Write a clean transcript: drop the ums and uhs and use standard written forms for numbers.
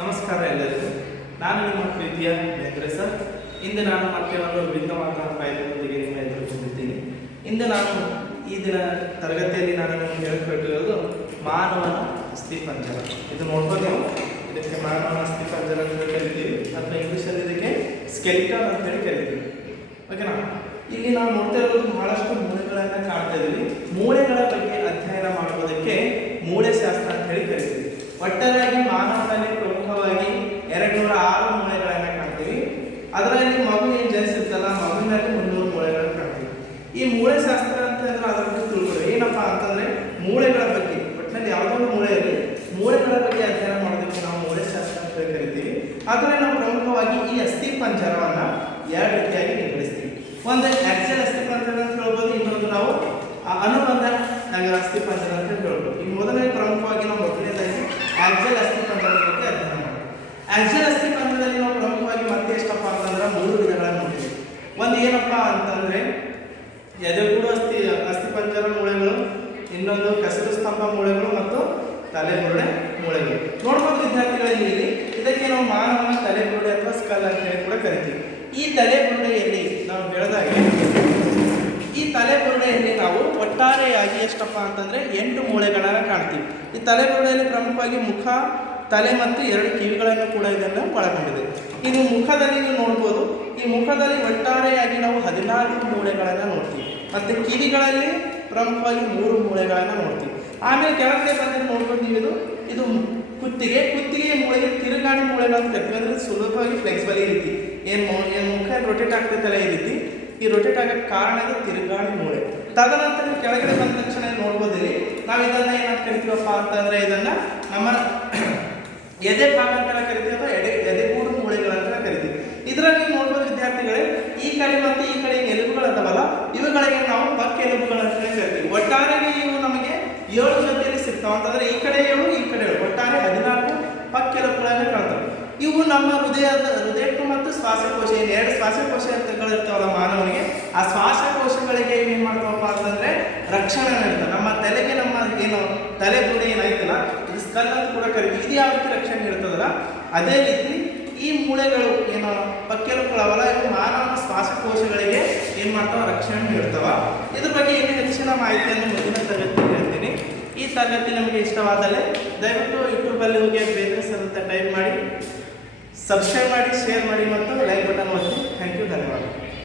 ನಮಸ್ಕಾರ ಎಲ್ಲರಿಗೂ. ನಾನು ನಿಮ್ಮ ಪ್ರೀತಿಯ ಮೇಂದ್ರೆ ಸರ್. ಇಂದು ನಾನು ಮತ್ತೆ ಒಂದು ವಿಭಿನ್ನವಾದ ಕಾಯ್ದೆಯೊಂದಿಗೆ ನಿಮ್ಮ ಎದುರು ಬಂದಿದ್ದೀನಿ. ಇಂದು ನಾನು ಈ ದಿನ ತರಗತಿಯಲ್ಲಿ ನಾನು ನಿಮಗೆ ಹೇಳಿಕೊಟ್ಟಿರೋದು ಮಾನವನ ಅಸ್ಥಿಪಂಜರ. ಇದು ನೋಡ್ಬೋದು ನೀವು, ಇದಕ್ಕೆ ಮಾನವನ ಅಸ್ಥಿಪಂಜರ ಅಂತ ಕರಿತೀವಿ, ಅಥವಾ ಇಂಗ್ಲೀಷಲ್ಲಿ ಇದಕ್ಕೆ ಸ್ಕೆಲಿಟನ್ ಅಂತ ಹೇಳಿ ಕರಿತೀವಿ. ಓಕೆನಾ? ಇಲ್ಲಿ ನಾವು ನೋಡ್ತಾ ಇರೋದು ಬಹಳಷ್ಟು ಮೂಳೆಗಳನ್ನು ಕಾಣ್ತಾ ಇದ್ದೀವಿ. ಮೂಳೆಗಳ ಬಗ್ಗೆ ಅಧ್ಯಯನ ಮಾಡುವುದಕ್ಕೆ ಮೂಳೆ ಶಾಸ್ತ್ರ ಅಂತ ಹೇಳಿ ಕರಿತೀವಿ. ಒಟ್ಟಾರೆಯಾಗಿ ಮಾನವನಲ್ಲಿ ಪ್ರಮುಖವಾಗಿ 206 ಮೂಳೆಗಳನ್ನು ಕಾಣ್ತೀವಿ. ಅದರಲ್ಲಿ ಮಗು ಏನು ಜನಿಸಿರ್ತಲ್ಲ, ಮಗುವಿನಲ್ಲಿ 300 ಮೂಳೆಗಳನ್ನು ಕಾಣ್ತೀವಿ. ಈ ಮೂಳೆ ಶಾಸ್ತ್ರ ಅಂತಂದ್ರೆ ಅದರ ಬಗ್ಗೆ ತಿಳ್ಕೊಳ್ಳಿ. ಏನಪ್ಪಾ ಅಂತಂದ್ರೆ ಮೂಳೆಗಳ ಬಗ್ಗೆ, ಒಟ್ಟಿನಲ್ಲಿ ಯಾವುದೋ ಮೂಳೆ ಇರಲಿ, ಮೂಳೆಗಳ ಬಗ್ಗೆ ಅಧ್ಯಯನ ಮಾಡೋದಕ್ಕೆ ನಾವು ಮೂಳೆ ಶಾಸ್ತ್ರ ಅಂತ ಹೇಳಿ ಕರಿತೀವಿ. ಅದರಲ್ಲಿ ನಾವು ಪ್ರಮುಖವಾಗಿ ಈ ಅಸ್ಥಿ ಪಂಜರವನ್ನ 2 ರೀತಿಯಾಗಿ ವಿಂಗಡಿಸ್ತೀವಿ. ಒಂದು ಆಕ್ಸಿಯಲ್ ಅಸ್ಥಿ ಪಂಜರ ಅಂತ ಹೇಳ್ಬೋದು, ಇನ್ನೊಂದು ನಾವು ಅನುಬಂಧ ಅಸ್ಥಿ ಪಂಜರ ಅಂತ ಹೇಳ್ಬೋದು. ಈಗ ಮೊದಲನೇ ಪ್ರಮುಖವಾಗಿ ನಾವು ಮೊದಲನೇದಾಗಿ ಆಕ್ಸಿಯಲ್ ಅಸ್ಥಿ ಪಂಜರದ ಬಗ್ಗೆ ಅಧ್ಯಯನ ಮಾಡೋಣ. ಆಕ್ಸಿಯಲ್ ಅಸ್ಥಿ ಪಂಜರದಲ್ಲಿ ನಾವು ಪ್ರಮುಖವಾಗಿ ಮತ್ತೆ ಎಷ್ಟಪ್ಪ ಅಂತಂದ್ರೆ 3 ವಿಧಗಳನ್ನು ನೋಡ್ತೀವಿ. ಒಂದು ಏನಪ್ಪಾ ಅಂತಂದ್ರೆ ಎದೆಗೂಡು ಅಸ್ಥಿ ಪಂಜರ ಮೂಳೆಗಳು, ಇನ್ನೊಂದು ಕಸಿರು ಸ್ತಂಭ ಮೂಳೆಗಳು ಮತ್ತು ತಲೆಬುರುಡೆ ಮೂಳೆಗಳು. ನೋಡ್ಬೋದು ವಿದ್ಯಾರ್ಥಿಗಳಲ್ಲಿ ಇಲ್ಲಿ ಇದಕ್ಕೆ ನಾವು ಮಾನವನ ತಲೆಬುರುಡೆ ಅಥವಾ ಸ್ಕಲ್ ಅಂತ ಹೇಳಿ ಕೂಡ ಕರಿತೀವಿ. ಈ ತಲೆಬುರುಡೆಯಲ್ಲಿ ನಾವು ಹೇಳಿದಾಗೆ ಈ ತಲೆಬುರುಡೆಯಲ್ಲಿ ನಾವು ಒಟ್ಟಾರೆಯಾಗಿ ಎಷ್ಟಪ್ಪ ಅಂತಂದ್ರೆ 8 ಮೂಳೆಗಳನ್ನು ಕಾಣ್ತೀವಿ. ಈ ತಲೆಬುರುಡೆಯಲ್ಲಿ ಪ್ರಮುಖವಾಗಿ ಮುಖ, ತಲೆ ಮತ್ತು 2 ಕಿವಿಗಳನ್ನು ಕೂಡ ಇದನ್ನು ಒಳಗೊಂಡಿದೆ. ಇದು ಮುಖದಲ್ಲಿ ನೀವು ನೋಡ್ಬೋದು. ಈ ಮುಖದಲ್ಲಿ ಒಟ್ಟಾರೆಯಾಗಿ ನಾವು 14 ಮೂಳೆಗಳನ್ನು ನೋಡ್ತೀವಿ, ಮತ್ತು ಕಿವಿಗಳಲ್ಲಿ ಪ್ರಮುಖವಾಗಿ 3 ಮೂಳೆಗಳನ್ನು ನೋಡ್ತೀವಿ. ಆಮೇಲೆ ಕೆಳಗಡೆ ಬಂದರೆ ನೋಡ್ಬೋದು ನೀವು, ಇದು ಕುತ್ತಿಗೆ ಮೂಳೆಗೆ ತಿರುಗಾಡಿ ಮೂಳೆಗಳು ಅಂತ ಕರಿತೀವಿ. ಅಂದರೆ ಸುಲಭವಾಗಿ ಫ್ಲೆಕ್ಸಿಬಲ್ ಈ ರೀತಿ ಏನು ಮುಖ ರೊಟೇಟ್ ಆಗ್ತೈತಲ್ಲ, ಈ ರೀತಿ ಈ ರೊಟೇಟ್ ಆಗಕ್ಕೆ ಕಾರಣ ಇದು ತಿರುಗಾಡಿ ಮೂಳೆ. ತದನಂತರ ಕೆಳಗಡೆ ಬಂದ ತಕ್ಷಣ ನೋಡ್ಬೋದು ಇಲ್ಲಿ ನಾವು ಇದನ್ನ ಏನಂತ ಕರಿತೀವಪ್ಪ ಅಂತಂದ್ರೆ ಇದನ್ನ ನಮ್ಮ ಎದೆ ಭಾಗ ಅಂತ ಕರಿತೀವಿ, ಅಥವಾ ಎದೆಗೂಡು ಮೂಳೆಗಳಂತ ಕರಿತೀವಿ. ಇದರಲ್ಲಿ ನೋಡ್ಬೋದು ವಿದ್ಯಾರ್ಥಿಗಳೇ, ಈ ಕಡೆ ಮತ್ತು ಈ ಕಡೆ ಎಲುಬುಗಳು ಅದಾವಲ್ಲ, ಇವುಗಳಿಗೆ ನಾವು ಪಕ್ಕ ಎಲುಬುಗಳು ಅಂತ ಕರಿತೀವಿ. ಒಟ್ಟಾರೆಗೆ ಇವು ನಮಗೆ 7 ಜೊತೆಯಲ್ಲಿ ಸಿಗ್ತಾವ. ಅಂತಂದ್ರೆ ಈ ಕಡೆ 7, ಈ ಕಡೆ 7, ಒಟ್ಟಾರೆ 14 ಪಕ್ಕ ಎಲುಬುಗಳನ್ನು ಕಾಣ್ತವೆ. ಇವು ನಮ್ಮ ಹೃದಯಕ್ಕೂ ಮತ್ತು ಶ್ವಾಸಕೋಶ, 2 ಶ್ವಾಸಕೋಶಗಳಿರ್ತಾವಲ್ಲ ಮಾನವನಿಗೆ, ಆ ಶ್ವಾಸಕೋಶಗಳಿಗೆ ಏನು ಮಾಡ್ತಾವಪ್ಪ ಅಂತಂದ್ರೆ ರಕ್ಷಣೆ ನೀಡ್ತವೆ. ನಮ್ಮ ತಲೆಗೆ ನಮ್ಮ ಏನು ತಲೆಬುರುಡೆ ಏನಾಯ್ತಲ್ಲ, ಇದು ಸ್ಕಲ್ ಅಂತ ಕೂಡ ಕರಿತೀವಿ. ಇದು ಯಾವ ರೀತಿ ರಕ್ಷಣೆ ನೀಡ್ತದಲ್ಲ, ಅದೇ ರೀತಿ ಈ ಮೂಳೆಗಳು ಏನು ಪಕ್ಕೆಲುಬುಗಳವಲ್ಲ, ಇವು ಮಾನವನ ಶ್ವಾಸಕೋಶಗಳಿಗೆ ಏನು ಮಾಡ್ತಾವ, ರಕ್ಷಣೆ ನೀಡ್ತಾವ. ಇದ್ರ ಬಗ್ಗೆ ಇನ್ನೂ ಹೆಚ್ಚಿನ ಮಾಹಿತಿಯನ್ನು ಮುಂದಿನ ತರಗತಿ ಹೇಳ್ತೀನಿ. ಈ ತರಗತಿ ನಮಗೆ ಇಷ್ಟವಾದಲ್ಲಿ ದಯವಿಟ್ಟು ಯೂಟ್ಯೂಬಲ್ಲಿ ಹೋಗಿ ಬೇಂದ್ರೆ ಸರ್ ಅಂತ ಟೈಪ್ ಮಾಡಿ, ಸಬ್ಸ್ಕ್ರೈಬ್ ಮಾಡಿ, ಶೇರ್ ಮಾಡಿ ಮತ್ತು ಲೈಕ್ ಬಟನ್ ಒತ್ತಿ. ಥ್ಯಾಂಕ್ ಯು, ಧನ್ಯವಾದ.